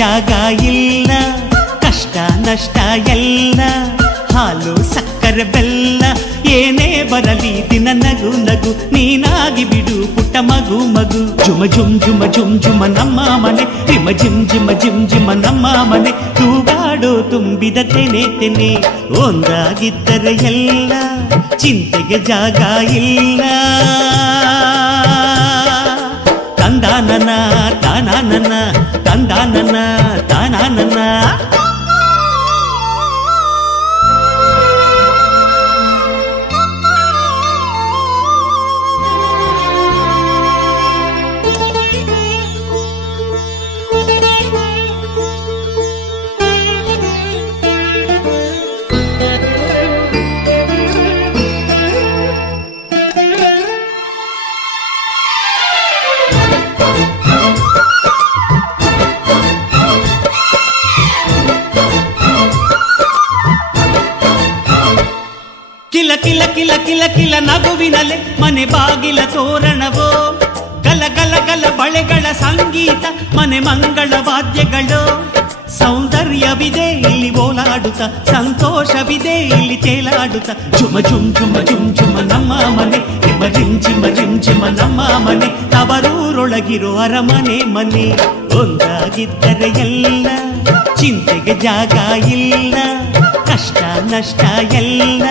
ಜಾಗ ಇಲ್ಲ, ಕಷ್ಟ ನಷ್ಟ ಎಲ್ಲ ಹಾಲು ಸಕ್ಕರೆ ಬೆಲ್ಲ ಏನೇ ಬರಲಿ ದಿನ ನಗು ನಗು ನೀನಾಗಿ ಬಿಡು ಪುಟ್ಟ ಮಗು ಮಗು. ಜುಮ ಜುಮ್ ಜುಮ ಜುಮ್ ಜುಮ ನಮ್ಮ ಮನೆ, ಹಿಮ ಜಿಮ್ ಜಿಮ ಜಿಮ್ ಜಿಮ ನಮ್ಮ ಮನೆ, ತೂಗಾಡೋ ತುಂಬಿದ ತೆನೆ ತೆನೆ. ಒಂದಾಗಿದ್ದರೆ ಎಲ್ಲ ಚಿಂತೆಗೆ ಜಾಗ ಇಲ್ಲ. ತಂದಾನನ ತಾನಾನನ ತಂದಾನನ ತಾನಾನನ. ಕಿಲ ಕಿಲ ಕಿಲ ಕಿಲ ಕಿಲ ನಗುವಿನಲೆ ಮನೆ ಬಾಗಿಲ ತೋರಣವೋ, ಗಲ ಗಲ ಗಲ ಬಳೆಗಳ ಸಂಗೀತ ಮನೆ ಮಂಗಳ ವಾದ್ಯಗಳು. ಸೌಂದರ್ಯವಿದೆ ಇಲ್ಲಿ ಓಲಾಡುತ್ತ, ಸಂತೋಷವಿದೆ ಇಲ್ಲಿ ತೇಲಾಡುತ್ತ. ಜುಮ ಜುಮ್ ಜುಮ ಜುಮ್ ಜುಮ ನಮ್ಮ ಮನೆ, ಹಿಮ ಜಿಮ್ ಜಿಮ ಜಿಮ್ ಜಿಮ ನಮ್ಮ ಮನೆ, ತವರೂರೊಳಗಿರೋ ಅರಮನೆ ಮನೆ. ಒಂದಾಗಿದ್ದರೆ ಎಲ್ಲ ಚಿಂತೆಗೆ ಜಾಗ ಇಲ್ಲ, ಕಷ್ಟ ನಷ್ಟ ಎಲ್ಲ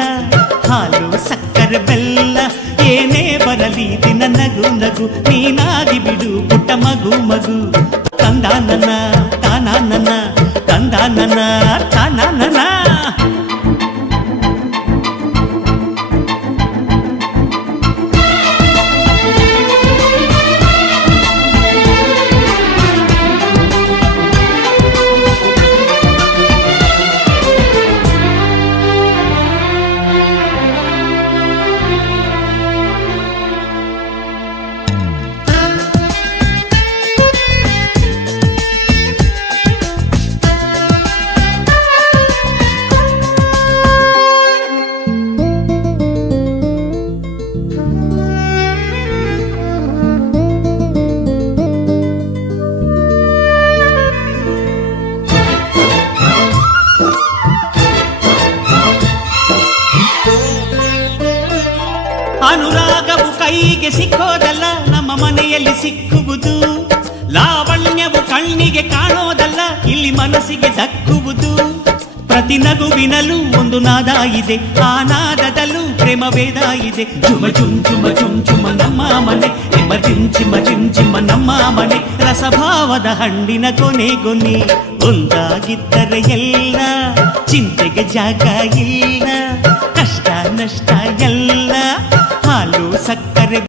ಹಾಲು ಸಕ್ಕರೆ ಬೆಲ್ಲ ಏನೇ ಬರಲಿ ದಿನ ನಗು ನಗು ನೀನಾಗಿ ಬಿಡು ಪುಟ್ಟ ಮಗು ಮಗು. ತಂದಾನನ ತಾನಾನನ ತಂದಾನನ ತಾನಾನನ. ಅನುರಾಗವು ಕೈಗೆ ಸಿಕ್ಕೋದಲ್ಲ, ನಮ್ಮ ಮನೆಯಲ್ಲಿ ಸಿಕ್ಕುವುದು. ಲಾವಣ್ಯವು ಕಣ್ಣಿಗೆ ಕಾಣೋದಲ್ಲ, ಇಲ್ಲಿ ಮನಸ್ಸಿಗೆ ದಕ್ಕುವುದು. ಪ್ರತಿ ನಗುವಿನಲ್ಲೂ ಒಂದು ನಾದ ಇದೆ, ಆ ನಾದದಲ್ಲೂ ಪ್ರೇಮ ವೇದ ಇದೆ. ಜುಮ ಜುಮ್ ಜುಮ ಜುಮ್ ಜುಮ ನಮ್ಮ ಮನೆ, ಹಿಮ ಜಿಮ್ ಜಿಮ ಜಿಮ್ ಜಿಮ ನಮ್ಮ ಮನೆ, ರಸಭಾವದ ಹಣ್ಣಿನ ಕೊನೆ ಕೊನೆ. ಒಂದಾಗಿದ್ದರೆ ಎಲ್ಲ ಚಿಂತೆಗೆ ಜಾಗ ಇಲ್ಲ,